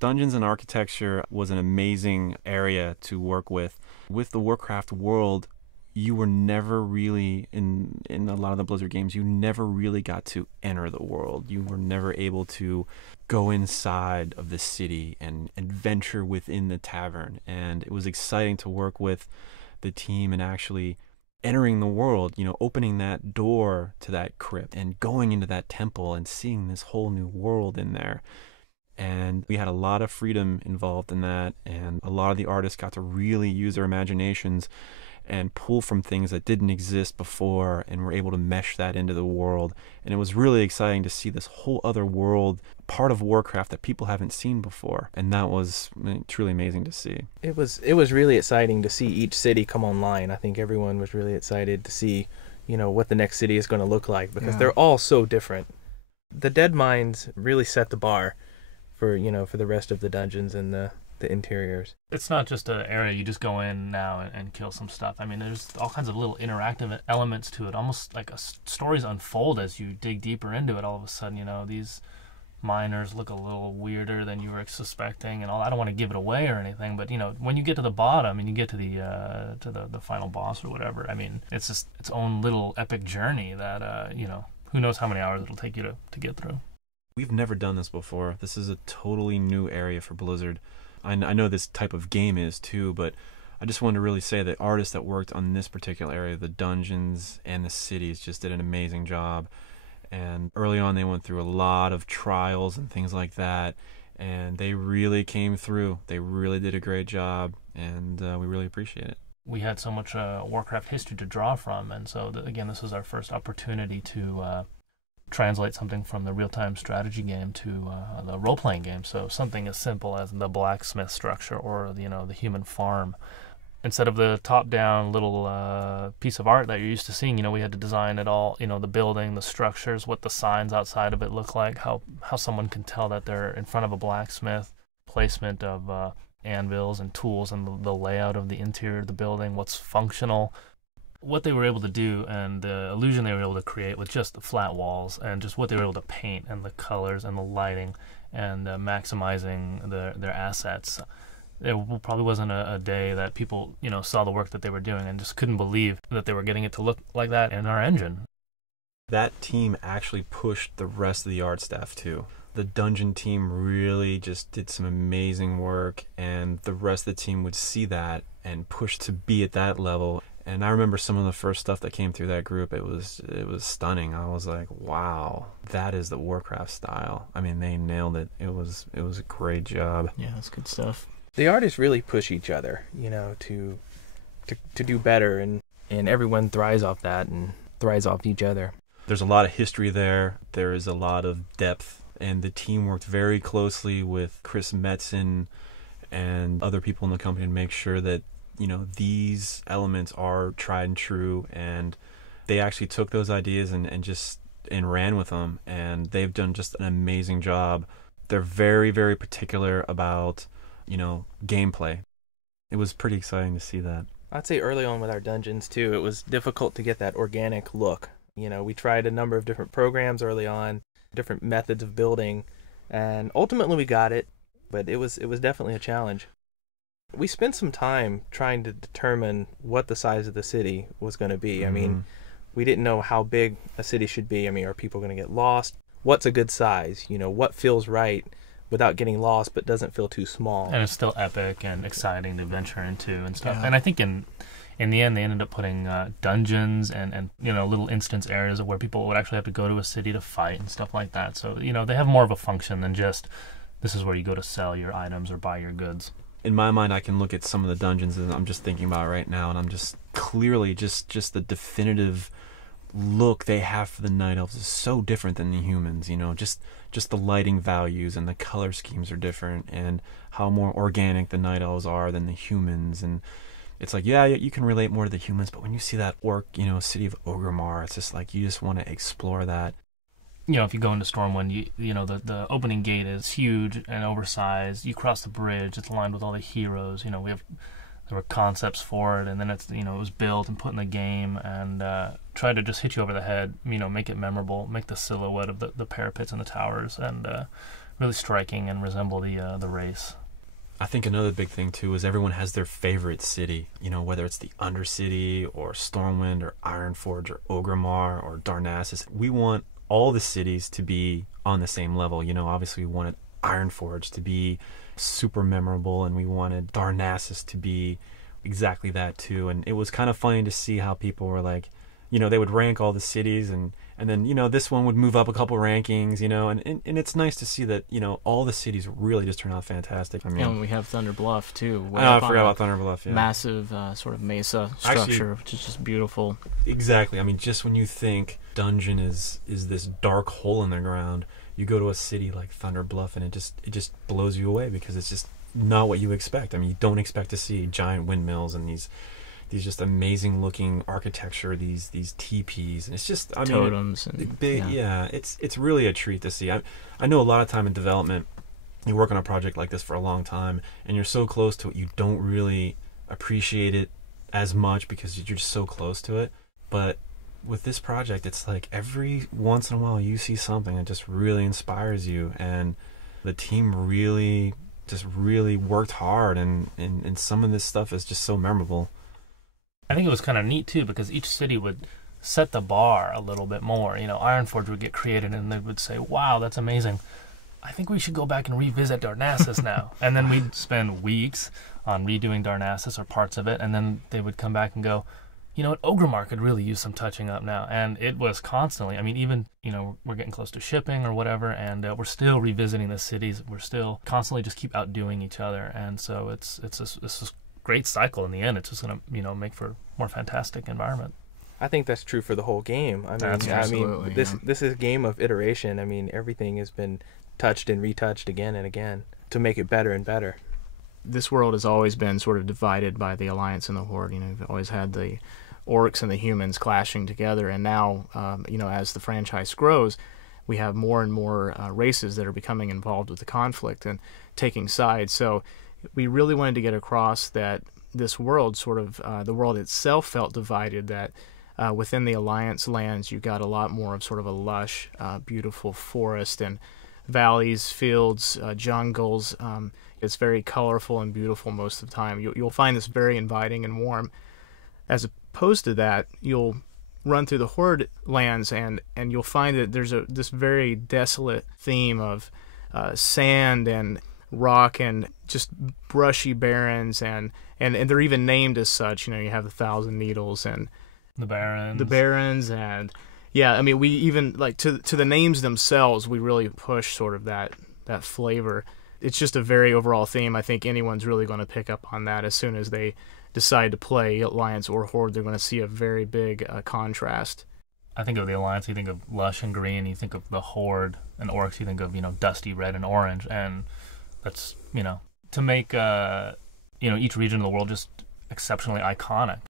Dungeons and architecture was an amazing area to work with. With the Warcraft world, you were never really in a lot of the Blizzard games, you never really got to enter the world. You were never able to go inside of the city and adventure within the tavern. And it was exciting to work with the team and actually entering the world, opening that door to that crypt and going into that temple and seeing this whole new world in there. And we had a lot of freedom involved in that, and a lot of the artists got to really use their imaginations and pull from things that didn't exist before, and were able to mesh that into the world. And it was really exciting to see this whole other world, part of Warcraft that people haven't seen before, and that was truly amazing to see. It was really exciting to see each city come online. I think everyone was really excited to see, what the next city is going to look like, because they're all so different. The Dead Mines really set the bar for the rest of the dungeons and the interiors. It's not just an area you just go in now and kill some stuff. I mean, there's all kinds of little interactive elements to it, almost like stories unfold as you dig deeper into it. All of a sudden, these miners look a little weirder than you were suspecting, and all. I don't want to give it away or anything, but when you get to the bottom and you get to the final boss or whatever, I mean, it's just its own little epic journey that who knows how many hours it'll take you to get through. We've never done this before. This is a totally new area for Blizzard. I know this type of game is too, but I just wanted to really say that artists that worked on this particular area, the dungeons and the cities, just did an amazing job. And early on, they went through a lot of trials and things like that, and they really came through. They really did a great job, and we really appreciate it. We had so much Warcraft history to draw from, and so again, this was our first opportunity to translate something from the real-time strategy game to the role-playing game. So something as simple as the blacksmith structure or the human farm. Instead of the top-down little piece of art that you're used to seeing, we had to design it all, the building, the structures, what the signs outside of it look like, how someone can tell that they're in front of a blacksmith, placement of anvils and tools, and the layout of the interior of the building, what's functional. What they were able to do and the illusion they were able to create with just the flat walls and just what they were able to paint and the colors and the lighting and maximizing their assets. There probably wasn't a day that people, saw the work that they were doing and just couldn't believe that they were getting it to look like that in our engine. That team actually pushed the rest of the art staff too. The dungeon team really just did some amazing work, and the rest of the team would see that and push to be at that level. And I remember some of the first stuff that came through that group. It was stunning. I was like, wow, that is the Warcraft style. I mean, they nailed it. It was a great job. Yeah, that's good stuff. The artists really push each other, to do better, and everyone thrives off that and thrives off each other. There's a lot of history there. There is a lot of depth, and the team worked very closely with Chris Metzen and other people in the company to make sure that these elements are tried and true, and they actually took those ideas and ran with them, and they've done just an amazing job. They're very, very particular about, gameplay. It was pretty exciting to see that. I'd say early on with our dungeons too, it was difficult to get that organic look. We tried a number of different programs early on, different methods of building, and ultimately we got it, but it was definitely a challenge. We spent some time trying to determine what the size of the city was going to be. Mm-hmm. I mean, we didn't know how big a city should be. I mean, are people going to get lost? What's a good size? What feels right without getting lost but doesn't feel too small? And it's still epic and exciting to venture into and stuff. Yeah. And I think in the end, they ended up putting dungeons and little instance areas where people would actually have to go to a city to fight and stuff like that. So, they have more of a function than just this is where you go to sell your items or buy your goods. In my mind, I can look at some of the dungeons that I'm just thinking about right now, and I'm just clearly just the definitive look they have for the Night Elves is so different than the humans. Just the lighting values and the color schemes are different, and how more organic the Night Elves are than the humans. And it's like, yeah, you can relate more to the humans, but when you see that orc, city of Orgrimmar, it's just like you just want to explore that. If you go into Stormwind, the opening gate is huge and oversized. You cross the bridge; it's lined with all the heroes. There were concepts for it, and then it was built and put in the game, and tried to just hit you over the head. Make it memorable, make the silhouette of the parapets and the towers, and really striking and resemble the race. I think another big thing too is everyone has their favorite city. You know, whether it's the Undercity or Stormwind or Ironforge or Orgrimmar or Darnassus. We want all the cities to be on the same level. You know, obviously we wanted Ironforge to be super memorable, and we wanted Darnassus to be exactly that too. And it was kind of funny to see how people were like, you know, they would rank all the cities, and then, you know, this one would move up a couple rankings, you know, and it's nice to see that, you know, all the cities really just turn out fantastic. I mean, and we have Thunder Bluff too. I forgot about Thunder Bluff. Yeah. Massive sort of mesa structure, actually, which is just beautiful. Exactly. I mean, just when you think dungeon is this dark hole in the ground, you go to a city like Thunder Bluff, and it just blows you away, because it's just not what you expect. I mean, you don't expect to see giant windmills and these just amazing looking architecture, these teepees, and it's just, I mean, totems and yeah, it's really a treat to see. I know a lot of time in development, you work on a project like this for a long time, and you're so close to it, you don't really appreciate it as much because you're just so close to it. But with this project, it's like every once in a while you see something that just really inspires you, and the team really worked hard, and some of this stuff is just so memorable. I think it was kind of neat too, because each city would set the bar a little bit more. You know, Ironforge would get created, and they would say, "Wow, that's amazing. I think we should go back and revisit Darnassus now." And then we'd spend weeks on redoing Darnassus or parts of it, and then they would come back and go, "You know what, Orgrimmar could really use some touching up now." And it was constantly, I mean, even, you know, we're getting close to shipping or whatever, and we're still revisiting the cities. We're still constantly just keep outdoing each other, and so it's this great cycle in the end. It's just going to, you know, make for more fantastic environment. I think that's true for the whole game. This is a game of iteration. I mean, everything has been touched and retouched again and again to make it better and better. This world has always been sort of divided by the Alliance and the Horde. You know, you've always had the orcs and the humans clashing together, and now, you know, as the franchise grows, we have more and more races that are becoming involved with the conflict and taking sides. So we really wanted to get across that this world, sort of the world itself, felt divided, that within the Alliance lands you got a lot more of sort of a lush, beautiful forest and valleys, fields, jungles. It's very colorful and beautiful most of the time. You'll find this very inviting and warm. As opposed to that, you'll run through the Horde lands, and you'll find that there's this very desolate theme of sand and rock and just brushy barrens, and they're even named as such. You know, you have the Thousand Needles and the Barrens, and yeah, I mean, we even, like, to the names themselves, we really push sort of that flavor. It's just a very overall theme. I think anyone's really going to pick up on that as soon as they decide to play Alliance or Horde. They're going to see a very big contrast. I think of the Alliance, you think of lush and green. You think of the Horde and orcs, you think of, you know, dusty red and orange. And that's, you know, to make, you know, each region of the world just exceptionally iconic.